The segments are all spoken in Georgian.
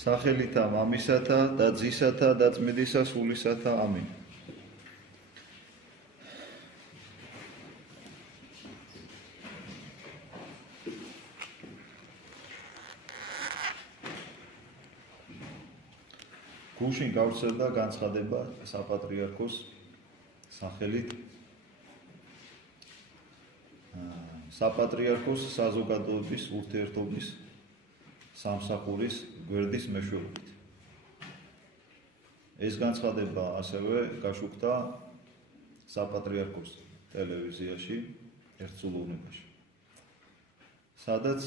სახელითა მამისათა და ძისათა და წმინდისა სულისათა ამინ. გუშინ გავრცელდა განცხადება საპატრიარქოს სახელით საპატრიარქოს საზოგადოების ურთიერთობის სამსახურის გვერდის მეშვეობით. ეს განცხადება ასევე გაშუქდა საპატრიარქოს ტელევიზიაში ერთსულოვნებაში, სადაც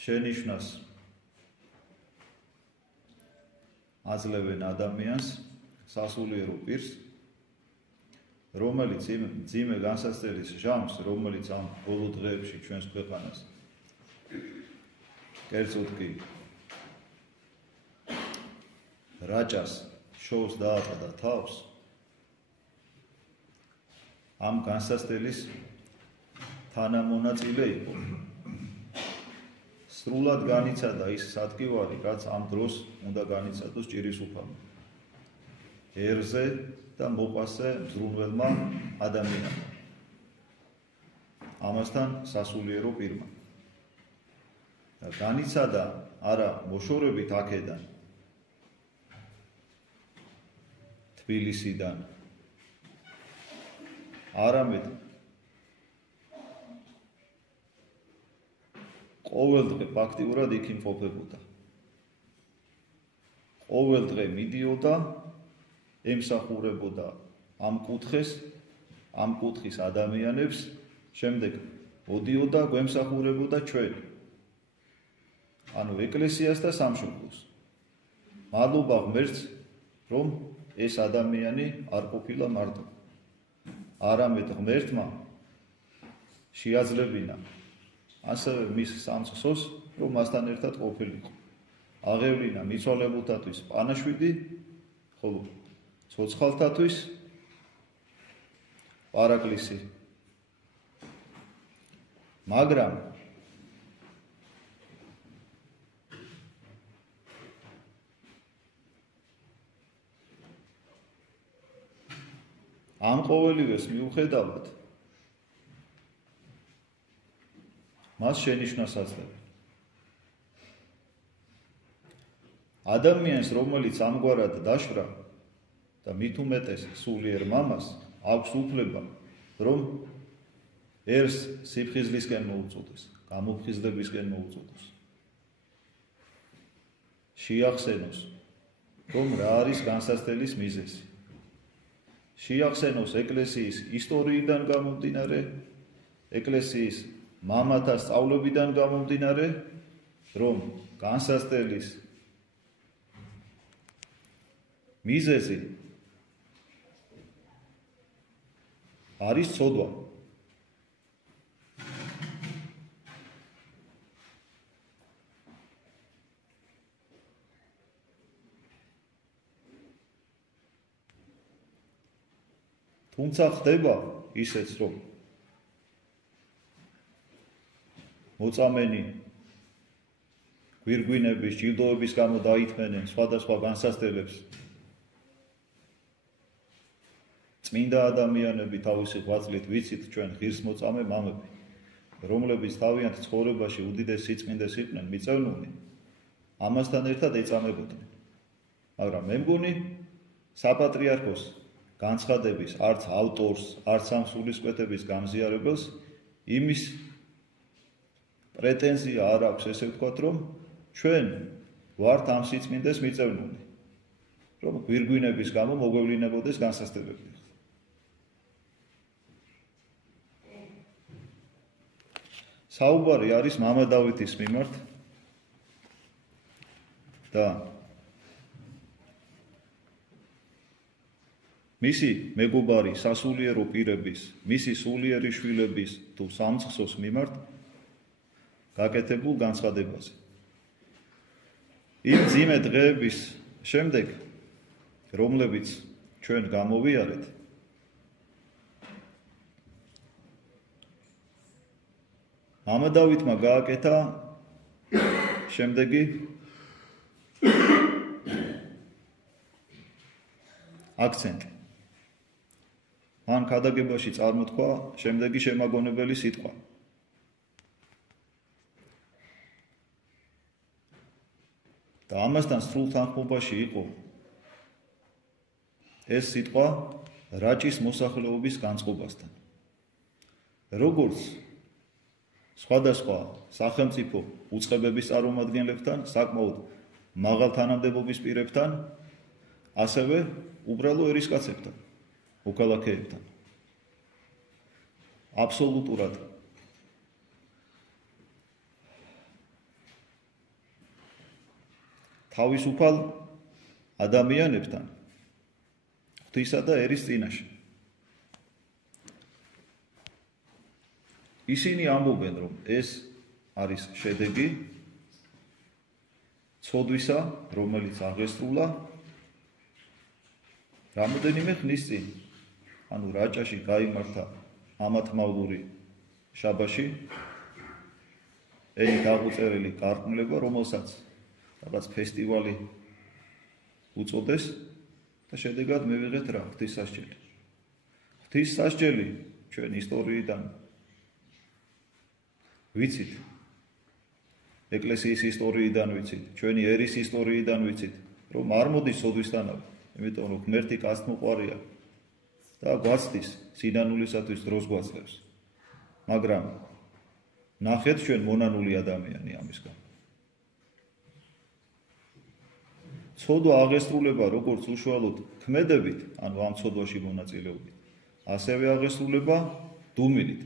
შენიშვნას აძლევენ ადამიანს, სასულიერო პირს, რომელიც იმ მძიმე განსაცდელის ჟამს, რომელიც ამ ბოლო დღეებში ჩვენს ქვეყანას კერძოდ კი რაჭას შოუს დაატყდა თავს, ამ განსაცდელის თანამონაწილე იყო. სრულად განიცადა ის სადგივარი, რაც ამ დროს უნდა განიცადოს ჭირისუფალმა, ერზე და მოყვასე მზრუნველმა ადამიანმა, ამასთან სასულიერო პირმა. და განიცადა არა მოშორებით აქედან, თბილისიდან, არამედ ყოველდღე ფაქტიურად იქ იმყოფებოდა. ყოველდღე მიდიოდა, ემსახურებოდა ამ კუთხეს, ამ კუთხის ადამიანებს, შემდეგ მოდიოდა, გვემსახურებოდა ჩვენ. ანუ ეკლესიას და სამშობლოს. მადლობა ღმერთს, რომ ეს ადამიანი არ ყოფილა მარტო. არამედ ღმერთმა შეაძლებინა ასევე მის სამწყსოს, რომ მასთან ერთად ყოფილიყო. აღევლინა მიცვალებულთათვის პანაშვიდი, ხოლო ცოცხალთათვის პარაკლისი. მაგრამ ამ ყოველივეს მიუხედავად მას შენიშვნას აძლევენ. ადამიანს, რომელიც ამგვარად დაშვრა და მით უმეტეს სულიერ მამას, აქვს უფლება, რომ ერს სიფხიზლისკენ მოუწოდეს, გამოფხიზლებისკენ მოუწოდეს. შეახსენოს, რომ რა არის განსაცდელის მიზეზი. შეახსენოს ეკლესიის ისტორიიდან გამომდინარე, ეკლესიის მამათა სწავლებიდან გამომდინარე, რომ განსაცდელის მიზეზი არის ცოდვა. თუმცა ხდება ისეც, რომ მოწამენი გვირგვინების, ჯილდოების გამო დაითმენენ სხვადასხვა განსაცდელებს. წმინდა ადამიანები თავისი ღვაწლით ვიცით ჩვენ ღირსმოწამე მამები, რომლებიც თავიანთ ცხოვრებაში უდიდეს სიწმინდეს იყვნენ მიწევნული, ამასთან ერთად ეწამებოდნენ. მაგრამ მე მგონი საპატრიარქოს განცხადების არც ავტორს, არც ამ სულისკვეთების გამზიარებელს იმის პრეტენზია არ აქვს, ესე ვთქვათ, რომ ჩვენ ვართ ამ სიწმინდეს მიწევნული, რომ გვირგვინების გამო მოგვევლინებოდეს განსაცდელები. საუბარი არის მამა დავითის მიმართ და მისი მეგობარი სასულიერო პირების, მისი სულიერი შვილების თუ სამწყსოს მიმართ გაკეთებულ განცხადებაზე. იმ ძიმე დღეების შემდეგ, რომლებიც ჩვენ გამოვიარეთ, ამადავითმა გააკეთა შემდეგი აქცენტი. მან ქადაგებაში წარმოთქვა შემდეგი შემაგონებელი სიტყვა. და ამასთან სრულ თანხმობაში იყო ეს სიტყვა რაჭის მოსახლეობის განწყობასთან. როგორც სხვადასხვა სახელმწიფო უწყებების წარმომადგენლებთან, საკმაოდ მაღალ თანამდებობის პირებთან, ასევე უბრალო ერისკაცებთან, მოქალაქეებთან. აბსოლუტურად თავისუფალ ადამიანებთან ღვთისა და ერის წინაშე. ისინი ამბობენ, რომ ეს არის შედეგი ცოდვისა, რომელიც აღესრულა რამოდენიმე ხნის წინ, ანუ რაჭაში გაიმართა ამათმავლური შაბაში, ეს დაღუწერელი გარყვნილება, რომელსაც რაღაც ფესტივალი უწოდეს და შედეგად მივიღეთ რა, ღვთის სასჯელი. ღვთის სასჯელი ჩვენ ისტორიიდან ვიცით, ეკლესიის ისტორიიდან ვიცით, ჩვენი ერის ისტორიიდან ვიცით, რომ არ მოდის სოდვისთანავე, იმიტომ რომ ღმერთი კაცთმოყვარია და გვაცდის სინანულისათვის დროს გვაძლევს. მაგრამ ნახეთ ჩვენ მონანული ადამიანი ამისგან. ცოდვა აღესრულება როგორც უშუალოდ ქმედებით, ანუ ამ ცოდვაში მონაწილეობით, ასევე აღესრულება დუმილით.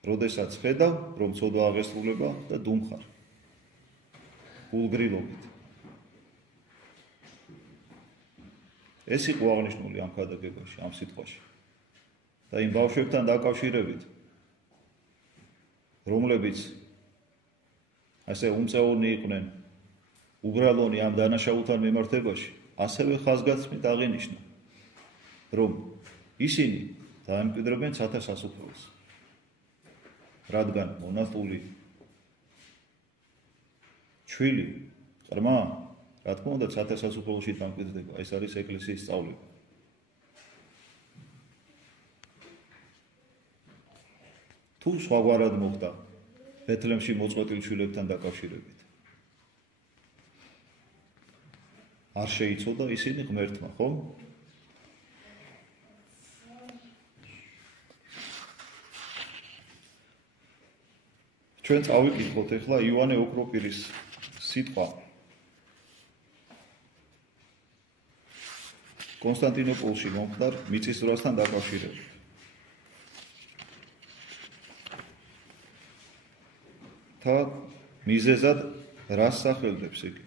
როდესაც ხედავ, რომ ცოდვა აღესრულება და დუმხარ. გულგრილობით. ეს იყო აღნიშნული ამ ქადაგებაში, ამ სიტყვაში. და იმ ბავშვებთან დაკავშირებით, რომლებიც ასე უმწეონი იყვნენ, უბრალონი ამ დანაშაულთან მიმართებაში, ასევე ხაზგასმით აღინიშნა, რომ ისინი დაემკვიდრებენ ცათა სასუფეველს. რადგან მონათული ჩვილი ყრმა, რა თქმა უნდა, ცათა სასუფეველში დამკვიდრდება, ეს არის ეკლესიის სწავლება. თუ სხვაგვარად მოხდა ბეთლემში მოწყვეტილ შვილებთან დაკავშირებით, არ შეიცოდა ისინი ღმერთმა, ხომ? ჩვენ წავიკითხოთ ახლა ივანე ოქროპირის სიტყვა კონსტანტინოპოლში მომხდარ მიწისძვრასთან დაკავშირებით. და მიზეზად რას სახელდებს იგი?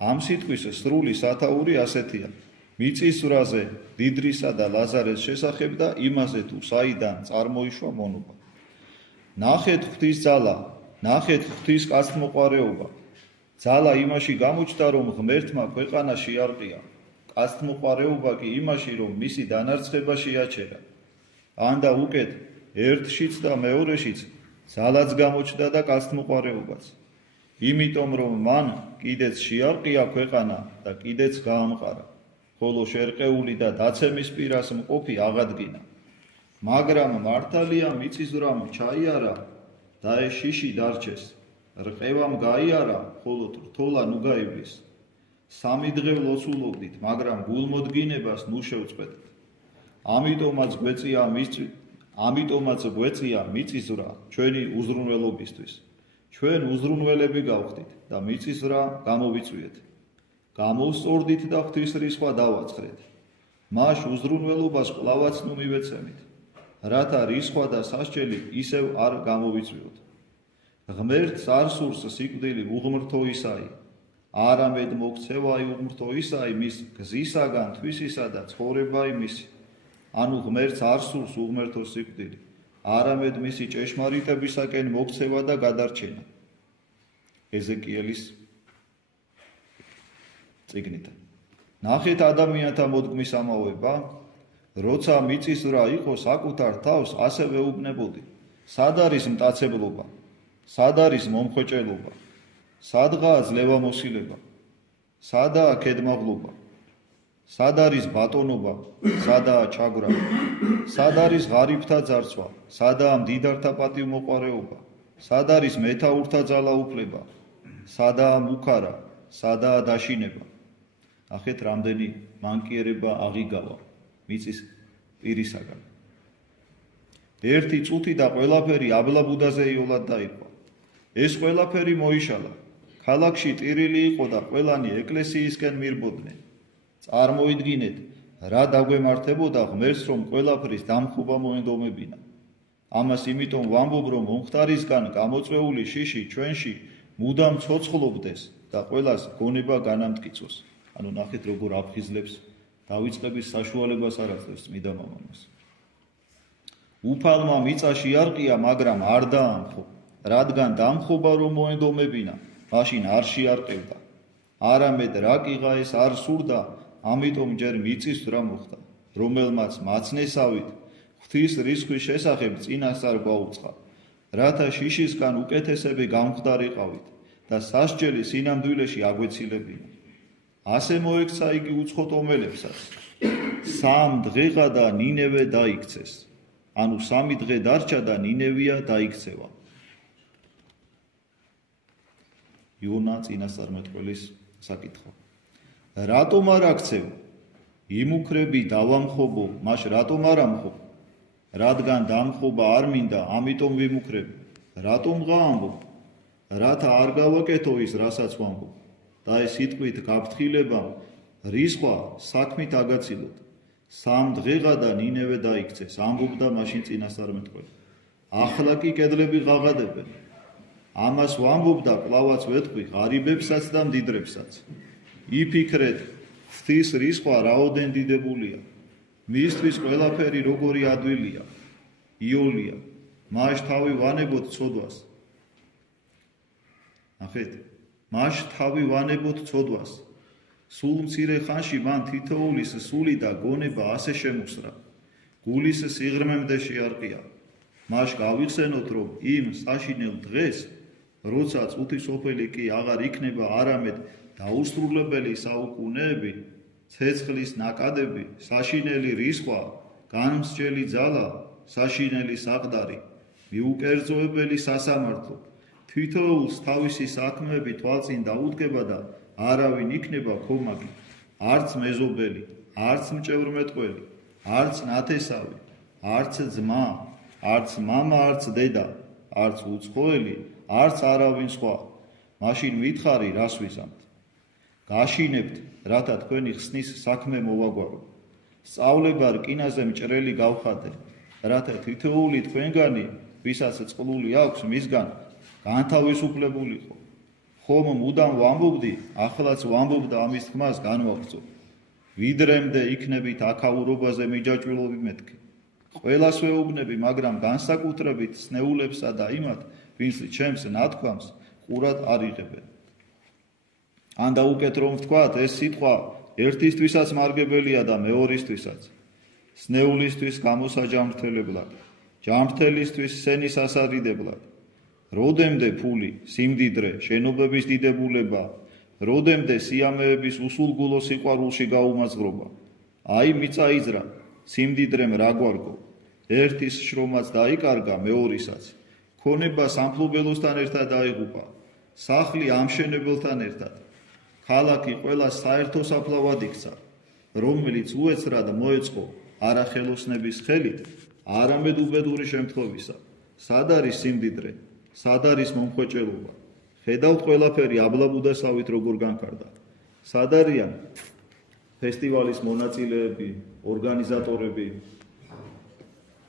ამ სიტყვის სრული სათაური ასეთია: მიწისძვრაზე დიდრისა და ლაზარეს შესახებ და იმაზე თუ საიდან წარმოიშვა მონობა. ნახეთ ღვთის ძალა, ნახეთ ღვთის კაცთმოყვარეობა. ძალა იმაში გამოჩნდა, რომ ღმერთმა ქვეყანა შეარყია. კაცთმოყვარეობა კი იმაში, რომ მისი დანარცხება შეაჩერა. ან და უკეთ ერთშიც და მეორეშიც ძალაც გამოჩნდა და კაცთმოყვარეობაც. იმიტომ რომ მან კიდეც შეარყია ქვეყანა და კიდეც გაამყარა, ხოლო შერყეული და დაცემის პირას მყოფი აღადგინა. მაგრამ მართალია მიწისძვრამ ჩაიარა და ეს შიში დარჩეს, რყევამ გაიარა, ხოლო რთოლა ნუ გაივლის. 3 დღე ლოცულობდით, მაგრამ გულმოდგინებას ნუ შევწყვეტთ. ამიტომაც გვეწია მიწისძვრა ჩვენი უზრუნველობისთვის. ჩვენ უზრუნველები გავხდით და მიწისძვრა გამოვიწვიეთ. გამოვსწორდით და ღვთის რისხვა დავაცხრეთ. მას უზრუნველობას კვლავაც ნუ მივეცემით, რათა რისხვა და სასჯელი ისევ არ გამოვიწვიოთ. ღმერთს არ სურს სიკვდილი უღმრთო ისაი, არამედ მოქცევა უღმრთო ისაი მის გზისაგან თვისისა და ცხოვრება იმისი. ანუ ღმერთს არ სურს უღმრთო სიკვდილი, არამედ მისი ჭეშმარიტებისაკენ მოქცევა და გადარჩენა. ეზეკიელის წიგნიდან. ნახეთ ადამიანთა მოდგმის ამავება, როცა მიწისძვრა იყო საკუთარ თავს ასევე უბნებოდი. სად არის მტაცებლობა, სად არის მომხვეჭელობა, სადღაა ძლევამოსილება, სადაა ქედმაღლობა, სად არის ბატონობა, სადაა ჩაგვრა, სად არის ღარიბთა ძარცვა, სადაა მდიდართა პატივმოყვარეობა, სად არის მეთაურთა ძალაუფლება, სადაა მუქარა, სადაა დაშინება. ნახეთ, რამდენი მანკიერება აღიგავა მიწის პირისაგან. ერთი წუთი და ყველაფერი აბლაბუდაზე იოლად დაიყვა. ეს ყველაფერი მოიშალა. ქალაქში ტირილი იყო და ყველანი ეკლესიისკენ მირბოდნენ. წარმოიდგინეთ, რა დაგვემართებოდა ღმერთს, რომ ყველაფრის დამხობა მოენდომებინა. ამას იმიტომ ვამბობ, რომ მომხდარისგან გამოწვეული შიში ჩვენში მუდამ ცოცხლობდეს და ყველას გონება განამტკიცოს. ანუ ნახეთ, როგორ აფხიზლებს დავიწყების საშუალებას არ აძლევს წმიდა მამამას. უფალმა მიწა შეარყია, მაგრამ არ დაამხო, რადგან დამხობა რომ მოენდომებინა, მაშინ არ შეარყევდა. არამედ რა კიღა ეს არ სურდა, ამიტომ ჯერ მიწისძვრა მოხდა, რომელმაც მაცნესავით ღვთის რისხვის შესახებ წინასწარ გვაუწყა, რათა შიშისგან უკეთესები გამხდარიყავით და სასჯელი სინამდვილეში აგვეცილებინა. ასე მოექცა იგი უცხოთ ომელებსაც. 3 დღეღა და ნინევე დაიქცეს. ანუ 3 დღე დარჩა და ნინევია დაიქცევა. იონა წინასწარმეტყველის საკითხო. რატომ არ აქცევ? იმუქრები დავამხობო, მაშ რატომ არ ამხობ? რადგან დამხობა არ მინდა, ამიტომ ვიმუქრები. რატომ გაამბობ? რათა არ გავაკეთო ის, რასაც ვამბობ. და ეს სიტყვით გაფრთხილებამ რისხვა საქმით აგაცილოთ. 3 დღეღა და ნინევე დაიქცეს, ამბობდა მაშინ წინასწარმეტყველი. ახლა კი კედლები ღაღადებენ. ამას ვამბობ და კლავაც ვეთქვი ღარიბებსაც და მდიდრებსაც. იფიქრეთ, ღვთის რისხვა რაოდენ დიდებულია. მისთვის ყველაფერი როგორი ადვილია. იოლია, მაშ თავი ვანებოთ ცოდვას. ნახეთ, მაშ თავი ვანებოთ ცოდვას. სულ მცირე ხანში მან თითოულის სული და გონება ასე შემოსრა. გულის სიღრმემდე შეარყია. მაშ გავიხსენოთ, რომ იმ საშინელ დღეს, როცა წუთი სოფელი კი აღარ იქნება, არამედ დაუსრულებელი საუკუნეები, ცეცხლის ნაკადები, საშინელი რისხვა, განმსჯელი ძალა, საშინელი საყდარი, მიუკერძოებელი სასამართლო, თითოეულს თავისი საქმეები თვალწინ დაუდგება და არავინ იქნება ქომაგი, არც მეზობელი, არც მჭევრმეტყველი, არც ნათესავი, არც ძმა, არც მამა, არც დედა, არც უცხოელი, არც არავინ სხვა. მაშინ მითხარი, რას ვიზამთ? გაშინებთ, რათა თქვენი ხსნის საქმე მოვაგვარო. სწავლება რკინაზე მჭრელი გავხადე, რათა თითოეული თქვენგანი, ვისაც წყლული აქვს, მისგან განთავისუფლებულიყო. ხომ მუდამ ვამბობდი, ახლაც ვამბობ და ამის თქმას განვაგრძობ. ვიდრემდე იქნებით აქაურობაზე მიჯაჭვილობი მეთქი. ყველას ვეუბნები, მაგრამ განსაკუთრებით სნეულებსა და იმათ, ვინც ჩემს ნათქვამს ყურად არ იღებენ. ან დაუკეთ რომ ვთქვათ, ეს სიტყვა ერთისთვისაც მარგებელია და მეორისთვისაც. სნეულისთვის გამოსაჯამრთელებლად, ჯამრთელისთვის სენის ასარიდებლად. როდემდე ფული, სიმდიდრე, შენობების დიდებულება, როდემდე სიამეების უსულგულო სიყვარულში გაუმაზღრობა. აი მიწა იძრა, სიმდიდრემ რა გვარგო, ერთის შრომაც დაიკარგა, მეორისაც. ქონება სამფლობელოსთან ერთად დაიღუპა, სახლი ამშენებელთან ერთად. ქალაქი ყველა საერთო საფლავად იქცა, რომელიც უეცრად მოეწყო არახელოსნების ხელით, არამედ უბედური შემთხვევისა. სად არის სიმდიდრე, სად არის მომხვეჭელობა? ხედავთ ყველაფერი აბლაბუდასავით როგორ განკარდა. სად არიან ფესტივალის მონაწილეები, ორგანიზატორები?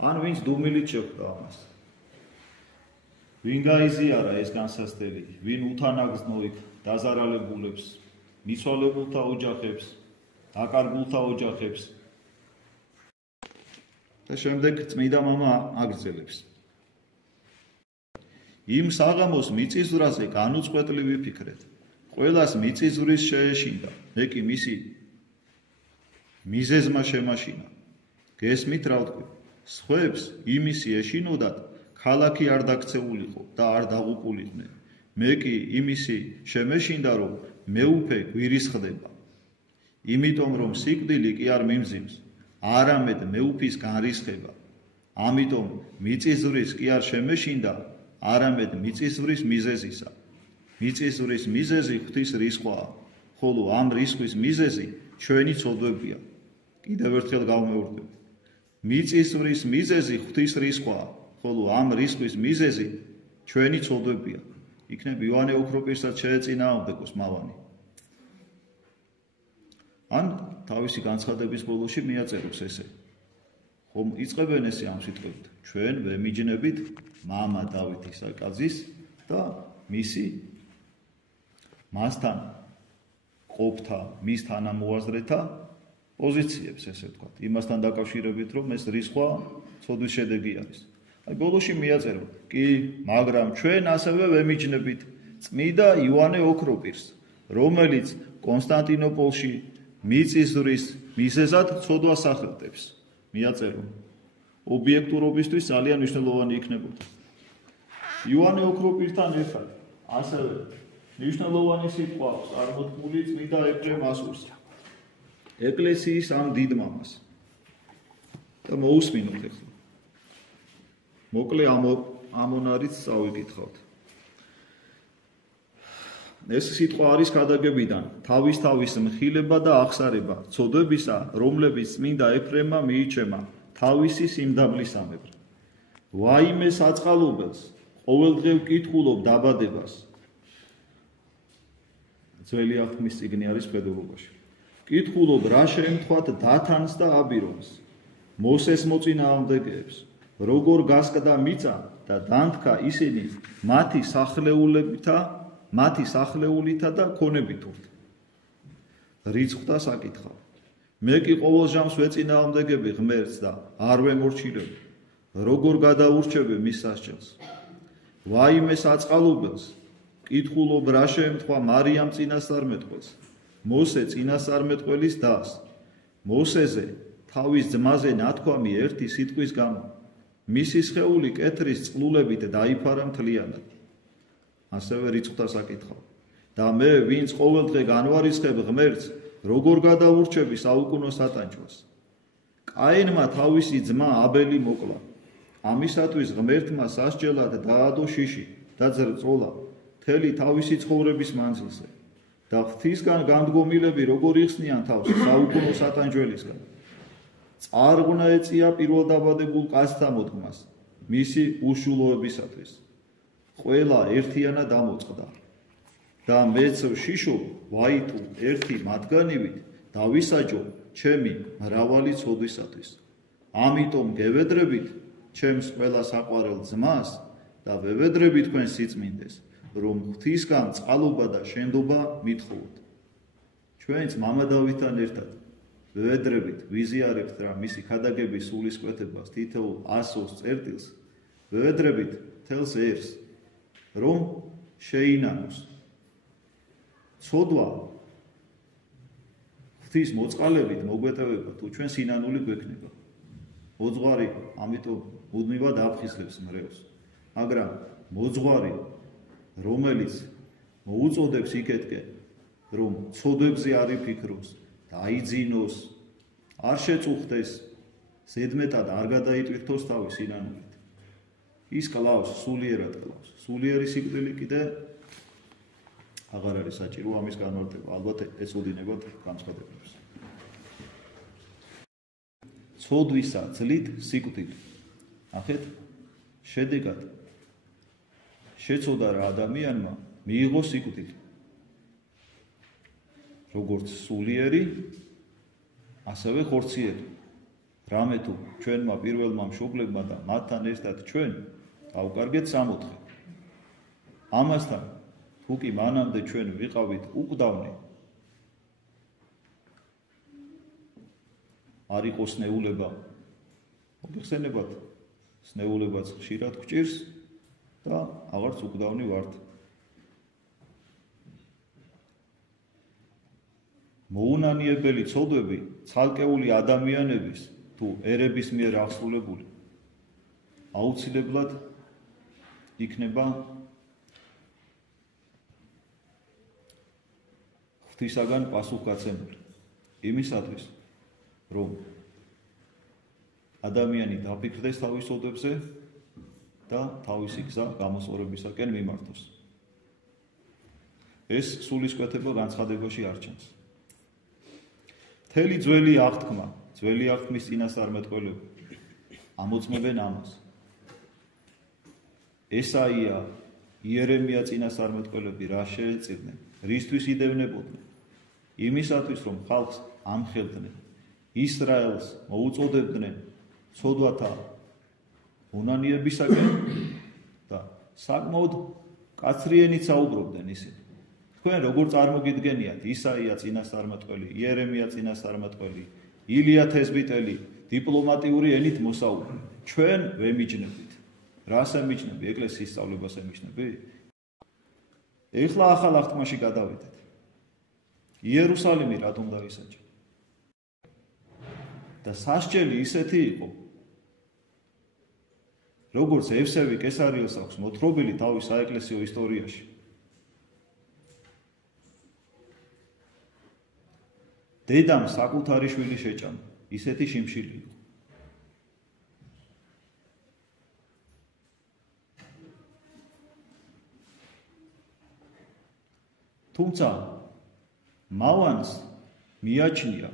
ან ვინც დუმილით შეხვდა ამას? ვინ გაიზიარა ეს განსასწრელი, ვინ უთანაგზნო იქ დაზარალებულებს, მიცვალებულთა ოჯახებს, დაკარგულთა ოჯახებს? და შემდეგ წმიდა მამა აგრძელებს. იმ საღამოს მიწისძვრაზე განუწყვეტლი ვიფიქრეთ. ყველას მიწისძვრის შეეშინდა, მე კი მისი მიზეზმა შემაშინა. გესმით რა ვთქვი? სხვებს იმისი ეშინოდათ, ქალაქი არ დაქცეულიყო და არ დაღუპულიყვნენ. მე კი იმისი შემეშინდა, რომ მეუფე გვირისხდება. იმიტომ რომ სიკვდილი კი არ მიმზიმს, არამედ მეუფის განრისხება. ამიტომ მიწისძვრის კი არ შემეშინდა, არამედ მიწისძვრის მიზეზისა. მიწისძვრის მიზეზი ღვთის რისხვაა, ხოლო ამ რისხვის მიზეზი ჩვენი ცოდვებია. კიდევ ერთხელ გავმეორდებ. მიწისძვრის მიზეზი ღვთის რისხვაა, ხოლო ამ რისხვის მიზეზი ჩვენი ცოდვებია. იქნებ იოანე ოქროპირსაც შეეწინააღმდეგოს მავანი. ან თავისი განცხადების ბოლოში მიაწეროს ესე. ხომ იწყებენ ესე ამ სიტყვებით. ჩვენ ვემიჯნებით მამა დავით ისაკაძის და მისი მასთან ყოფთა, მის თანამოაზრეთა პოზიციებს, ესე ვთქვათ. იმასთან დაკავშირებით, რომ ეს რისხვა ცოდვის შედეგი არის. აი ბოლოში მიაწერო, კი, მაგრამ ჩვენ ასევე ვემიჯნებით წმიდა იოანე ოქროპირს, რომელიც კონსტანტინოპოლში მიწისძვრის მიზეზად ცოდვას ახდენს. მიაწერო. ობიექტურობისთვის ძალიან მნიშვნელოვანი იქნებოდა. იოანე ოქროპირთან ერთად ასევე მნიშვნელოვანი სიტყვა აქვს წარმოთქმული წმიდა ეფრემ ასურს, ეკლესიის ამ დიდ მამას. და მოусმინოთ ახლა. მოკლე ამონარიც წავიკითხავთ. ეს სიტყვა არის ქადაგებიდან, თავის მხილება და აღსარება, ცოდვებისა, რომლებიც წმინდა ეფრემმა მიიჩემა თავისი სიმდაბლისამებრ. ვაიმე საწყალობელს, ყოველდღე ვკითხულობ დაბადებას. ძველი აღთქმის წიგნი არის ფედულობაში. ვკითხულობ რა შეემთხვათ დათანს და აბირონს, მოსეს მოწინააღმდეგეებს, როგორ გასკდა მიწა და დანთქა ისინი მათი სახლეულითა და ქონებით ურთ. რიცხვთა საკითხავ. მე კი ყოველ ჟამს ვეწინააღმდეგები ღმერთს და არ ვემორჩილებ, როგორ გადაურჩები მის სასჯელს. ვაიმე საწყალობელს, კითხულობ რა შეემთხვა მარიამ წინასწარმეტყველს, მოსე წინასწარმეტყველის დას, მოსეზე თავის ძმაზე ნათქვამი ერთი სიტყვის გამო, მისი სხეული კეთრის წყლულებით დაიფარა მთლიანად. ასევე რიცხვთა საკითხავ. და მე, ვინც ყოველდღე განვარისხებ ღმერთს, როგორ გადაურჩები საუკუნო სატანჯვას. კაინმა თავისი ძმა აბელი მოკლა. ამისათვის ღმერთმა სასჯელად დაადო შიში და ძრწოლა მთელი თავისი ცხოვრების მანძილზე. და ღვთისგან განდგომილები როგორ იხსნიან თავს საუკუნო სატანჯველისგან. წარღვნა ეწია პირველდაბადებულ კაცთა მოდგმას მისი უშულოებისათვის. ყველა ერთიანად ამოწყდა. და მეც შიშო ვაიტუ ერთი მათგანივით დავისაჯო ჩემი მრავალი ცოდვისათვის. ამიტომ გევედრებით ჩემს ყველა საყვარელ ძმას და ვევედრებით თქვენ სიწმინდეს, რომ ღვთისგან წყალობა და შენდობა მithხოვოთ. ჩვენც მამა დავითთან ერთად ვევედრებით ვიზიარებთ რა მისი ქადაგების სულისკვეთებას თითოეულ 100 წერტილს, ვევედრებით თელს ერს, რომ შეინანოს. ცოდვა ღვთის მოწყალებით მოგვეტევება თუ ჩვენ სინანული გვექნება. მოძღვარი ამიტომ მუდმივად აფხიზლებს მრევლს, მაგრამ მოძღვარი რომელიც მოუწოდებს იქეთკენ, რომ ცოდვებზე არ იფიქროს და აიძინოს, არ შეწუხდეს, ზედმეტად არ გადაიტვირთოს თავის სინანულით. ის კლავს, სულიერად კლავს. სულიერი სიკვდილი კიდე აღარ არის საჭირო ამის განმარტება, ალბათ ეწოდინებათ განცხადებებს. ცოდვისა ძლით სიკვდილი. ნახეთ, შედეგად შეცოდა რა ადამიანმა მიიღო სიკვდილი. როგორც სულიერი, ასევე ხორციელი. რამე თუ ჩვენმა პირველმა მშობლებმა და მათთან ერთად ჩვენ გავკარგეთ 60. ამასთან თუ კი მანამდე ჩვენ ვიყავით უკვდავნი, არ იყო სნეულება, მოგეხსენებათ, სნეულებაც ხშირად გვჭირს და აღარც უკვდავნი ვართ. მოუნანიებელი ცოდვები ცალკეული ადამიანების თუ ერების მიერ აღსრულებული აუცილებლად იქნება ღვთისაგან პასუხგაცემული იმისათვის, რომ ადამიანი დაფიქრდეს თავის ოდებზე და თავისი გზა გამოსწორებისაკენ მიმართოს. ეს სულისკვეთება განცხადებაში არ ჩანს. მთელი ძველი აღთქმა, ძველი აღთქმის წინასწარმეტყველები ამოწმებენ ამას. ესაია, იერემია წინასწარმეტყველები რა შეეწირნენ, რისთვის იდევნებოდნენ? იმისათვის, რომ ხალხს ამხელდნენ, ისრაელს მოუწოდებდნენ ცოდვათა უნანიებისაკენ და საკმაოდ კაცრიენით საუბრობდნენ ისინი. თქვენ როგორ წარმოგიდგენიათ ისაია წინასწარმეტყველი, იერემია წინასწარმეტყველი, ილია თესბიტელი დიპლომატიური ენით მოსაუბრე. ჩვენ ვემიჯნებით. რას ემიჯნები? ეკლესიის სწავლებას ემიჯნები? ეხლა ახალ აღთქმაში გადავიდეთ. იერუსალიმი რატომ დაისაჯა? და სასჯელი ისეთი იყო, როგორც ევსევი კესარიელს აქვს მოთხრობილი თავის საეკლესიო ისტორიაში. დედამ საკუთარი შვილი შეჭამა, ისეთი შიმშილი იყო. თუმცა მავანს მიაჩნია,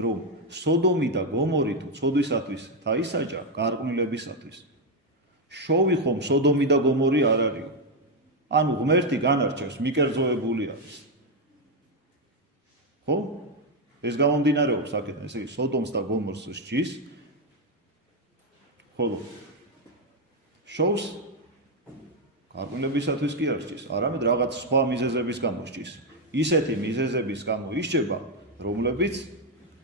რომ სოდომი და გომორი თუ ცოდვისათვის დაისაჯა გარყვნილებისათვის, შოვი ხომ სოდომი და გომორი არ არისო. ანუ ღმერთი განარჩევს მიკერძოებული არის. ხო? ეს გამომდინარეობს აქედან, ესე იგი სოდომს და გომორს სჯის, ხოლო შოვს გარყვნილებისათვის კი არ სჯის, არამედ რაღაც სხვა მიზეზების გამო სჯის. ისეთი მიზეზების გამო ისჯება, რომლებიც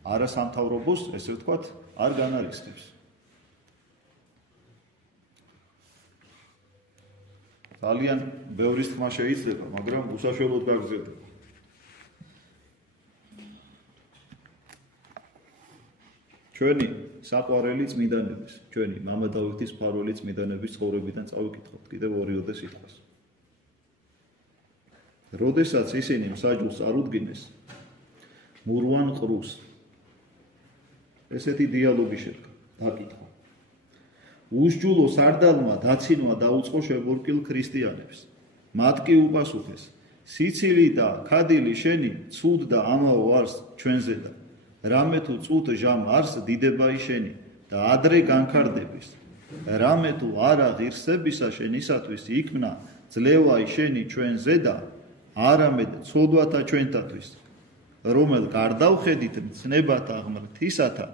არასამთავრობოს, ესე ვთქვათ, არ განარისხებს. ძალიან ბევრი თქმა შეიძლება, მაგრამ უსაშველოდ გაგრძელდება. ჩვენი საყვარელი წმინდანების, ჩვენი მამა დავითის მფარველი წმინდანების ცხოვრებიდან წავიკითხოთ კიდევ ორიოდე სიტყვას. როდესაც ისინი მსაჯულს არუდგინეს, მურვან ყრუს ესეთი დიალოგი შედგა, დაკითხვა. უსჯულო სარდალმა დაცინვა დაუწყო შებურკილ ქრისტიანებს. მათ კი უპასუხეს, სიცილი და ქადილი შენი ცუდ და ამაო არს ჩვენზედა. რამე თუ წუთ ჟამ არს დიდებაი შენი და ადრე განქარდების. რამე თუ არა ღირსებისა შენისათვის იქმნა ძლევაი შენი ჩვენზედა, არამედ ცოდვათა ჩვენთათვის. რომელ გარდავხედით მცნებათა ღმრთისათა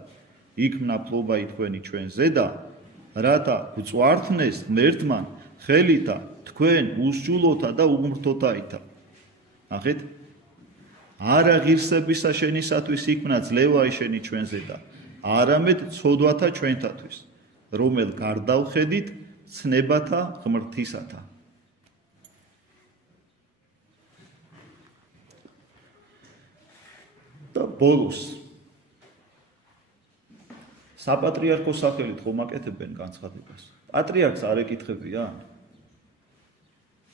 იქმნა ფლობაი თქვენი ჩვენზედა, რათა გვწვართნეს ღმერთმან ხელითა თქვენ უსჯულოთა და უღმრთოთაითა. ნახეთ, არა ღირსებისა შენისათვის იქმნა ძლევაი შენი ჩვენზედა, არამედ ცოდვათა ჩვენთათვის, რომელ გარდავხედით მცნებათა ღმრთისათა. და ბოლოს საპატრიარქოს სახელით ხომ აკეთებენ განცხადებას. პატრიარქს არ ეკითხებიან?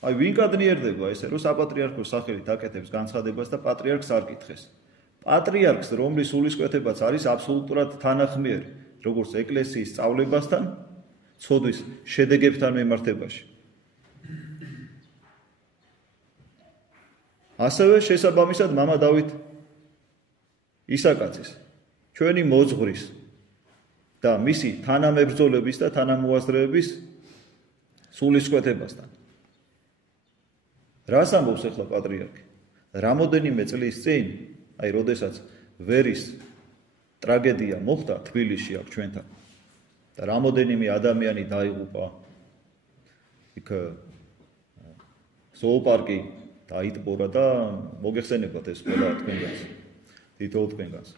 აი ვინ გადნიერდება ესე, რომ საპატრიარქოს სახელით აკეთებს განცხადებას და პატრიარქს არ კითხეს. პატრიარქს, რომლის სულისკვეთებაც არის აბსოლუტურად თანახმიერი, როგორც ეკლესიის სწავლებასთან, ცოდვის შედეგებთან მიმართებაში. ასევე შესაბამისად მამა დავით ისაკაცის, ჩვენი მოძღვრის და მისი თანამებრძოლების და თანამოაზრეების სულისკვეთებასთან. რას ამბობს ახლა პატრიარქი? რამოდენიმე წლის წინ, აი როდესაც ვერის ტრაგედია მოხდა თბილისში აქ ჩვენთან და რამოდენიმე ადამიანი დაიღუპა, იქ ზოოპარკი დაიტბორა და მოგეხსენებათ ეს ყველა თქვენგანს, თითოეულ თქვენგანს.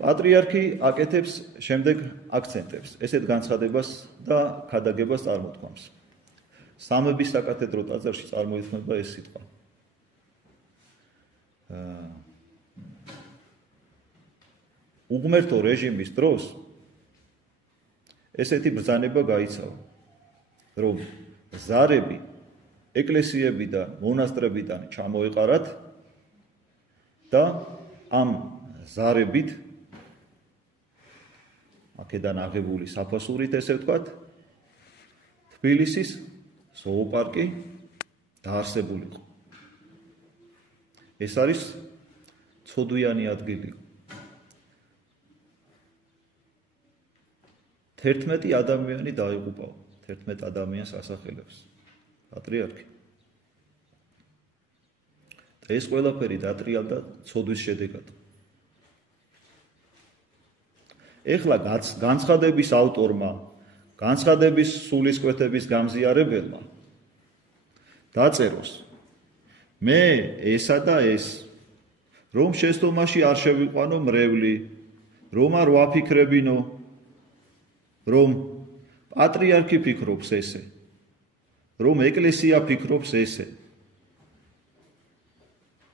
პატრიარქი აკეთებს შემდეგ აქცენტებს, ესეთ განცხადებას და ქადაგებას წარმოთქვამს. სამების საკათედრო ტაძარში წარმოითქმება ეს სიტყვა. უღმერთო რეჟიმის დროს ესეთი ბრძანება გაიცავა. რომ ზარები ეკლესიებიდან, მონასტრებიდან ჩამოეყარათ და ამ ზარებით აქედან აღებული საფასურით, ესე ვთქვათ, თბილისის ზოოპარკი დაარსებულიყო. ეს არის ცოდვიანი ადგილი. 11 ადამიანი დაიღუპაო, 11 ადამიანს ასახელებს პატრიარქი. და ეს ყველაფერი დატრიალდა ცოდვის შედეგად. ეხლა განცხადების ავტორმა, განცხადების სულისკვეთების გამზიარებელმა დაწეროს მე ესა და ეს, რომ შეცდომაში არ შევიყვანო მრევლი, რომ არ ვაფიქრებინო, რომ პატრიარქი ფიქრობს ესე, რომ ეკლესია ფიქრობს ესე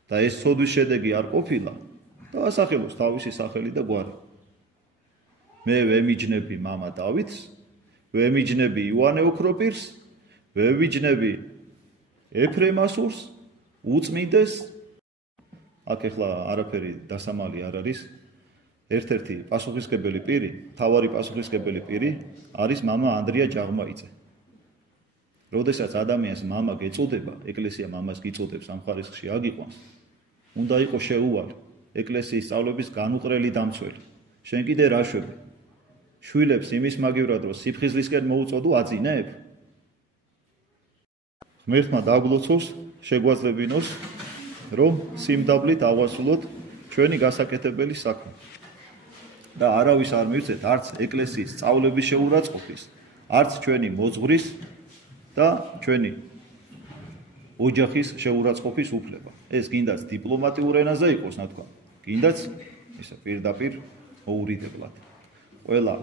და ეს ცოდვის შედეგი არ ყოფილა და ასახელოს თავისი სახელი და გვარი. მე ვემიჯნები მამა დავითს, ვემიჯნები იოანე ოქროპირს, ვემიჯნები ეფრემასურს, უწმინდეს. აქ ახლა არაფერი დასამალი არ არის. ერთ-ერთი პასუხისმგებელი პირი, მთავარი პასუხისმგებელი პირი არის მამა ანდრია ჯაღმაიძე. როდესაც ადამიანს მამა გეწოდება, ეკლესია მამას გიწოდებს ამ ხარისხში აგიყვანს, უნდა იყოს შეუვალი ეკლესიის სწავლების განუყრელი დამცველი. შენ კიდე რა შვები? შვილებს იმის მაგივრად რომ სიფხიზლისკენ მოუწოდო აწინებ? ღმერთმა დაგლოცოს, შეგვაძლებინოს, რომ სიმდაბლით ავასრულოთ ჩვენი გასაკეთებელი საქმე. და არავის არ მივცეთ არც ეკლესიის სწავლების შეურაცხყოფის, არც ჩვენი მოძღვრის და ჩვენი ოჯახის შეურაცხყოფის უფლება. ეს გინდაც დიპლომატიურ ენაზე იყოს, ნათქვა, გინდაც ისა პირდაპირ მოურიდებლად. ყველა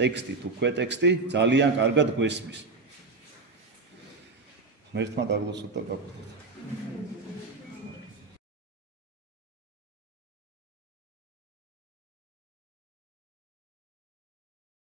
ტექსტი თუ ქვეტექსტი ძალიან კარგად გვესმის. ღმერთმა დაგლოცოთ და გაგვიხდეთ.